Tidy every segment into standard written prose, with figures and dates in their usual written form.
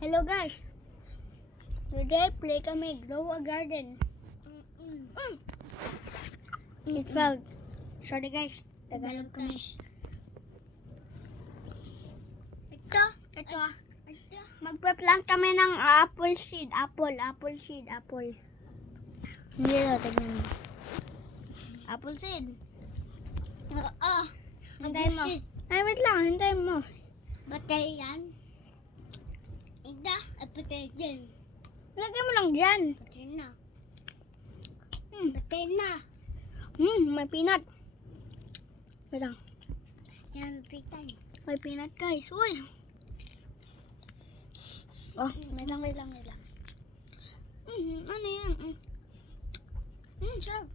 Hello guys. Today play kami grow a garden. It failed. Sorry guys. Tagalog kami. Ito. Magpa-plant kami ng apple seed. Apple seed. Hindi na, tignan mo. Apple seed. Hintayin mo. Ay, wait lang. Hintayin mo. Batay yan. Patay din. Lagay mo lang dyan. Patay na. Patay na. May peanut. Wait lang. Yan, patay. May peanut guys. Uy. Oh, wait lang. Ano yan? Sarap.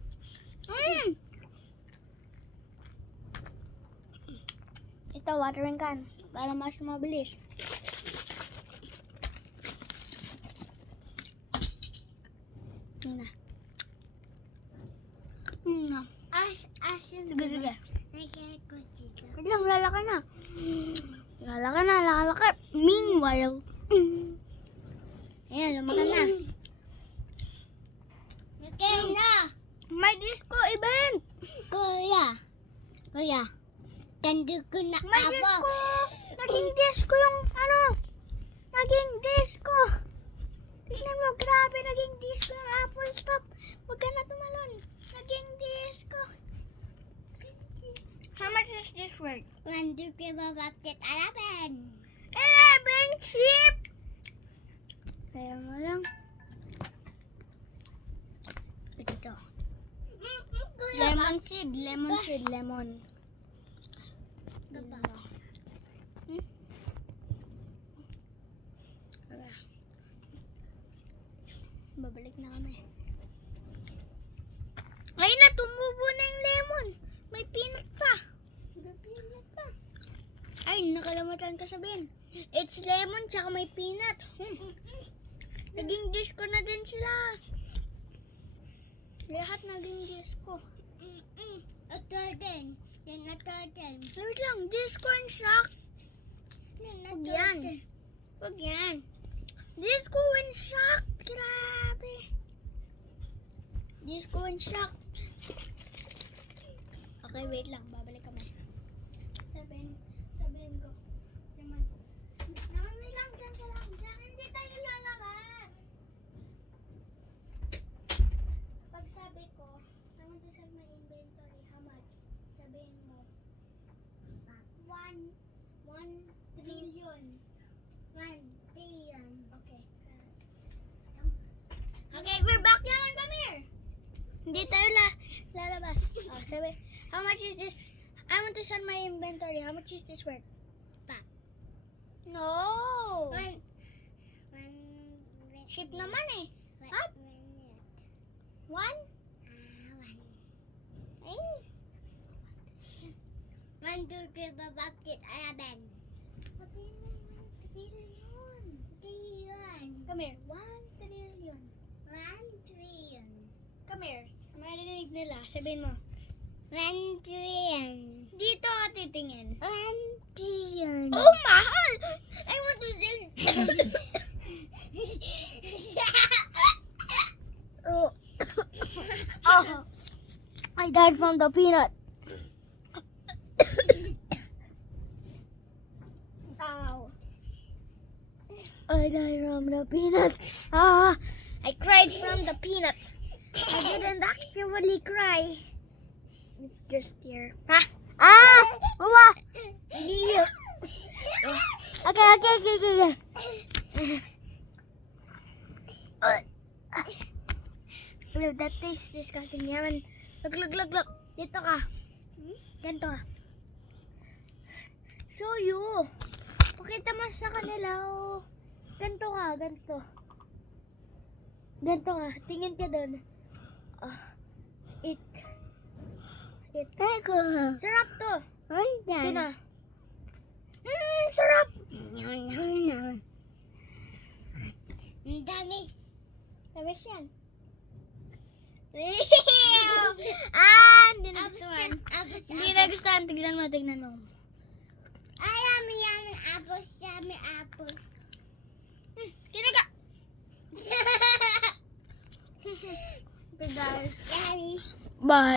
Ito, watering can. Para mas mabilis. Yun na. Sige. Wait lang, lalaka na. Lalaka. Meanwhile, ayan, lumaka na. Okay na. May disco event. Kuya. Tanda ko na May disco. Naging disco yung ano. Naging disco. Tignan mo, grabe. Naging disco yung apple. Stop. Huwag ka na tumalon. Naging disco. How much is this worth? 1, 2, 3, 4, 5, 6, 11. 11 sheep. Kaya mo lang. Ito. Lemon seed. Babalik na kami. Ay na, tumubo na yung lemon. May peanut pa. Ay, nakalimutan ko sabihin. It's lemon tsaka may peanut. Naging disco na din sila. Lahat naging disco. Ito din. Wait lang, disco and shock. Huwag yan. Disco and shock. Grabe. Disco and shock. Okay, wait lang. Babalik kami. Sabihin ko. Naman, wait lang. Diyan ka lang. Diyan, hindi tayo lalabas. Pag sabi ko, I want to set my inventory. How much? Sabihin mo. 1 trillion. 1 trillion. Okay. Okay, we're back naman. Come here. Hindi tayo lalabas. Sabi, how much is this? I want to set my inventory. How much is this worth? No. Ship naman eh. What? 1? Ay. 1, 2, 3, 4, 5, 6, 11. Sabihin mo 1 trillion. Trillion. Come here. 1 trillion. 1 trillion. Come here. Marinig nila. Sabihin mo. 1 trillion. Dito ka titingin. 1 trillion. Oh, mahal! I want to sell. Oh. I died from the peanut. Ow. I died from the peanut. I cried from the peanut. I didn't actually cry. It's just here. Mama! Okay. Ew, that tastes disgusting. Yaman. Look. Dito ka. Ganto ka. Show you. Pakita mo sa kanila. Oh. Ganto ka. Ganto ka. Tingin ka doon. Sarap to. Ito na. Sarap. Tamis yan. Hindi nagustuhan. Hindi nagustuhan. Tignan mo. Ay, yummy apples. Bye guys. Daddy. Bye.